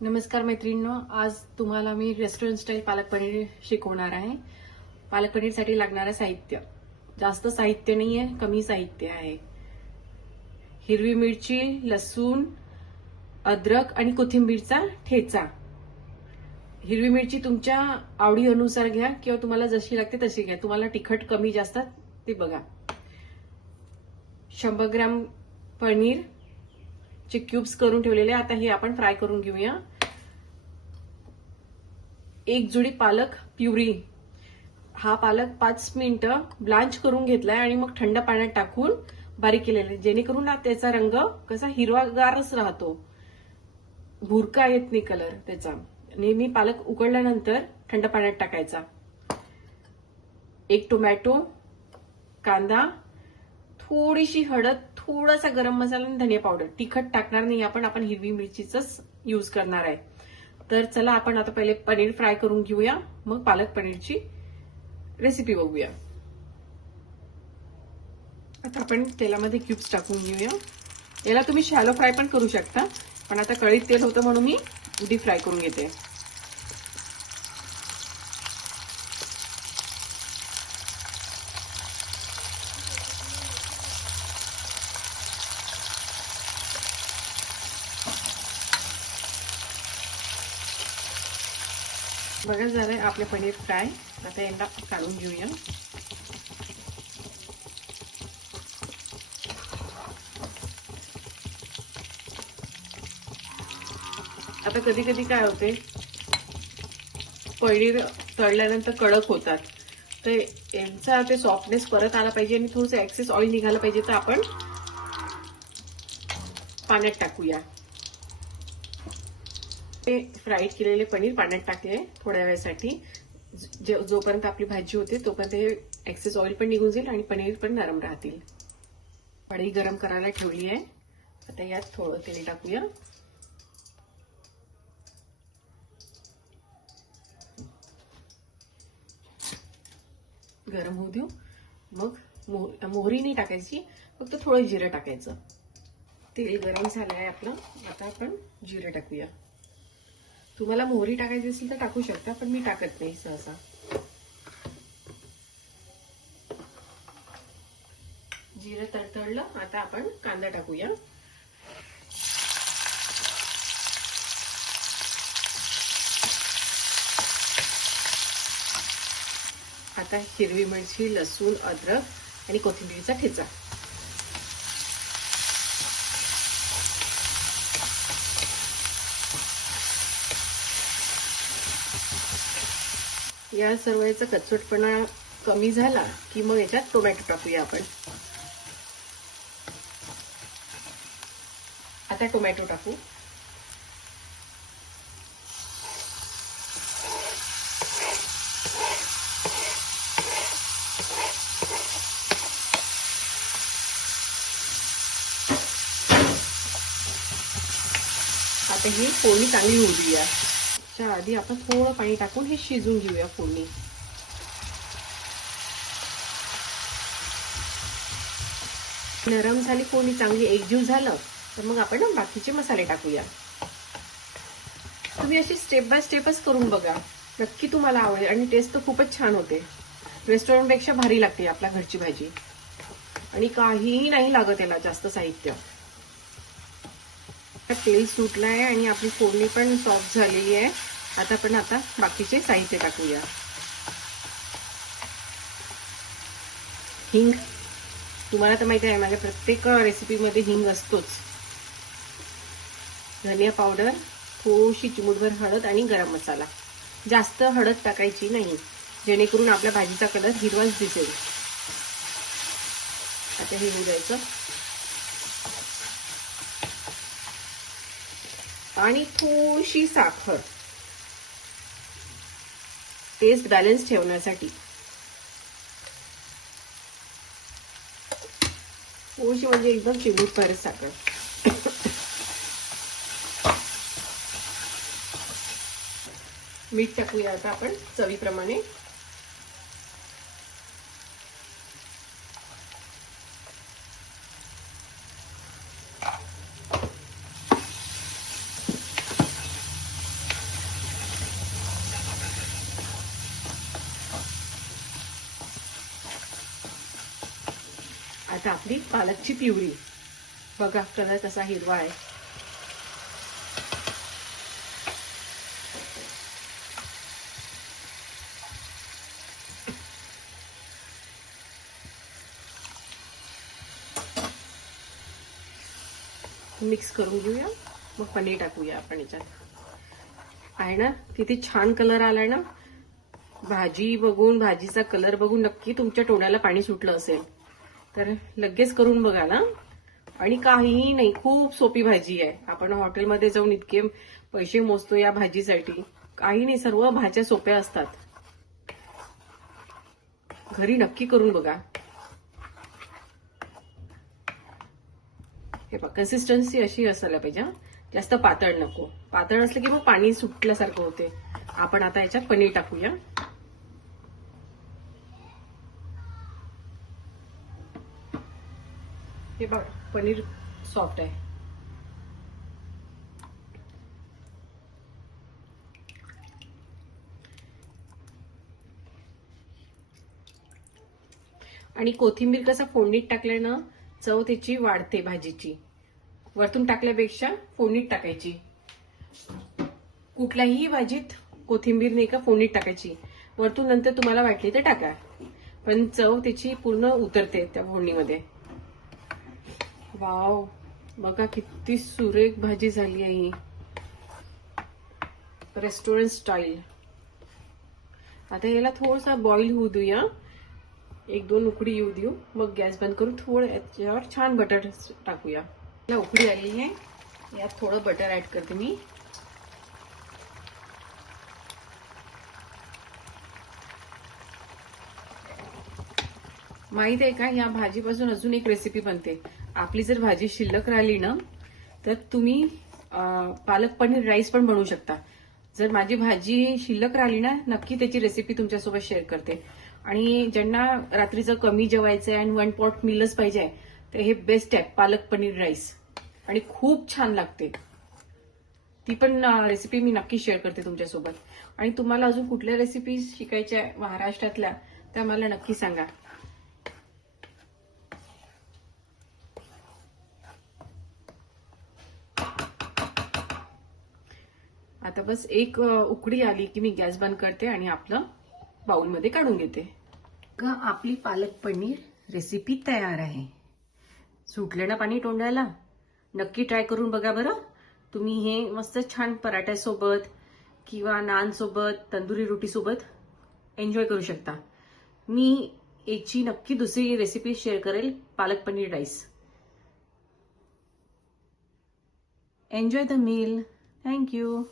नमस्कार मैत्रिणींनो, आज तुम्हाला मी रेस्टॉरंट स्टाईल पालक पनीर शिकवणार आहे। पालक पनीरसाठी लागणारे साहित्य जास्त साहित्य नाहीये, कमी साहित्य आहे। हिरवी मिरची, लसूण, अद्रक आणि कोथिंबीरचा ठेचा। हिरवी मिरची तुमच्या आवडीनुसार घ्या किंवा तुम्हाला जशी लागते तशी घ्या। तुम्हाला तिखट कमी जास्त ते बघा। 100 ग्रॅम पनीर चे क्यूब्स करून ठेवलेले। आता हे आपण फ्राय करून घेऊया। एक जुडी पालक प्युरी। हा पालक 5 मिनिटं ब्लांच करून घेतलाय आणि मग थंड पाण्यात टाकून बारीक केलेले, जेणेकरून त्याचा रंग कसा हिरवागारच राहतो, भुरका येत नाही कलर त्याचा। नेहमी पालक उकळल्यानंतर थंड पाण्यात टाकायचा। एक टोमॅटो, कांदा, थोडीशी हळद, थोडासा गरम मसाला आणि धनिया पावडर। तिखट टाकणार नाही आपण हिरवी मिरचीच यूज करणार आहे। तर चला आपण आता पहिले पनीर फ्राय करून घेऊया, मग पालक पनीरची रेसिपी बघूया। आता आपण तेलामध्ये क्यूब्स टाकून घेऊया। याला तुम्ही शॅलो फ्राय पण करू शकता, पण आता कढईत तेल होतं म्हणून मी डीप फ्राय करून घेते। बघा झालंय आपले पनीर फ्राय। आता यांना काढून घेऊया। आता कधी कधी काय होते, पनीर तळल्यानंतर कडक होतात, तर यांचा ते सॉफ्टनेस परत आला पाहिजे आणि थोडंसं एक्सेस ऑइल निघालं पाहिजे, तर आपण पाण्यात टाकूया। ते फ्राईड केलेले पनीर पाण्यात टाकले थोड्या वेळासाठी। जोपर्यंत आपली भाजी होते तोपर्यंत हे एक्सेस ऑइल पण निघून जाईल आणि पनीर पण नरम राहतील। कढई गरम करायला ठेवली आहे। आता यात थोडं तेल टाकूया। गरम होऊ देऊ। मग मोहरी नाही टाकायची, फक्त थोडं जिरं टाकायचं। तेल गरम झालं आहे आपलं। आता आपण जिरं टाकूया। तुम्हाला मोहरी टाकायची असेल तर टाकू शकता, पण मी टाकत नाही सहसा। जिरं तडतडलं, आता आपण कांदा टाकूया। आता हिरवी मिरची, लसूण, अद्रक आणि कोथिंबीरचा ठेचा। या सर्वांचा कचवटपणा कमी झाला की मग याच्यात टोमॅटो टाकूया आपण। आता टोमॅटो टाकू। आता ही फोडणी चांगली होऊ देऊया। त्या आधी आपण थोडं पाणी टाकून हे शिजवून घेऊया फोडणी। नरम झाली फोडणी, चांगली एकजीव झालं तर मग आपण बाकीचे मसाले टाकूया। तुम्ही अशी स्टेप बाय स्टेपच करून बघा, नक्की तुम्हाला आवडेल आणि टेस्ट तर खूपच छान होते। रेस्टॉरंट पेक्षा भारी लागते आपल्या घरची भाजी आणि काहीही नाही लागत याला जास्त साहित्य। तेल सुटलंय आणि आपली फोडणी पण सॉफ्ट झालेली आहे। आता आपण बाकीचे साहित्य टाकूया। हिंग, तुम्हाला तर माहिती आहे माझ्या प्रत्येक रेसिपीमध्ये हिंग असतोच। धनिया पावडर, थोडीशी चिमूटभर हळद आणि गरम मसाला। जास्त हळद टाकायची नाही, जेणेकरून आपल्या भाजीचा कलर हिरवाच दिसेल। आता हे होऊ द्यायचं आणि थोडीशी साखर, टेस्ट बॅलन्स ठेवण्यासाठी। थोडीशी म्हणजे एकदम चिमूटभर साखर। मीठ टाकूया आता आपण चवीप्रमाणे। आता आपली पालकची प्युरी बघा, कलर कसा हिरवा आहे. मिक्स करून घेऊया, मग पनीर टाकूया आपण याच्यात. आहे ना, किती छान कलर आलाय ना. भाजी बघून, भाजीचा कलर बघून नक्की तुमच्या तोंडाला पाणी सुटलं असेल. तर लगेच करून बघा ना. आणि काहीही नाही, खूप सोपी भाजी आहे. आपण हॉटेलमध्ये जाऊन इतके पैसे मोजतो या भाजीसाठी. काही नाही, सर्व भाज्या सोप्या असतात. घरी नक्की करून बघा. हे बघा, कन्सिस्टन्सी अशी असायला पाहिजे. जास्त पातळ नको. पातळ असलं की मग पाणी सुटल्यासारखं होते. आपण आता याच्यात पनीर टाकूया. हे बघ, पनीर सॉफ्ट आहे. आणि कोथिंबीर कसं फोडणीत टाकले ना, चव त्याची वाढते भाजीची. वरतून टाकल्यापेक्षा फोडणीत टाकायची. कुठल्याही भाजीत कोथिंबीर नाही का फोडणीत टाकायची. वरतून नंतर तुम्हाला वाटली तर टाका, पण चव त्याची पूर्ण उतरते त्या फोडणीमध्ये. वाव, बघा किती सुरेख भाजी झाली आहे ही, रेस्टॉरंट स्टाईल. आता याला थोडासा बॉईल होऊ देऊया, 1-2 उकडी येऊ देऊ, मग गॅस बंद करून थोडं याच्यावर छान बटर टाकूया. उकडी आली आहे, यात थोडं बटर ऍड करते मी. माहित आहे का, या भाजीपासून अजून एक रेसिपी बनते. आपली जर भाजी शिल्लक राहिली ना, तर तुम्ही पालक पनीर राईस पण बनवू शकता. जर माझी भाजी शिल्लक राहिली ना, नक्की त्याची रेसिपी तुमच्यासोबत शेअर करते. आणि ज्यांना रात्रीचं कमी जेवायचंय आणि 1 पॉट मीलच पाहिजे, तर हे बेस्ट आहे पालक पनीर राईस. आणि खूप छान लागते. ती पण रेसिपी मी नक्की शेअर करते तुमच्यासोबत. आणि तुम्हाला अजून कुठल्या रेसिपी शिकायच्या महाराष्ट्रातल्या, त्या मला नक्की सांगा. आता बस एक उकडी आली की मी गॅस बंद करते आणि आपलं बाउलमध्ये काढून घेते. आपली पालक पनीर रेसिपी तयार आहे. सुटलं ना पाणी तोंडाला. नक्की ट्राय करून बघा बरं. तुम्ही हे मस्त छान पराठ्यासोबत किंवा नान सोबत, तंदुरी रोटी सोबत एन्जॉय करू शकता. मी याची नक्की दुसरी रेसिपी शेअर करेल, palak paneer rice. Enjoy the meal. Thank you.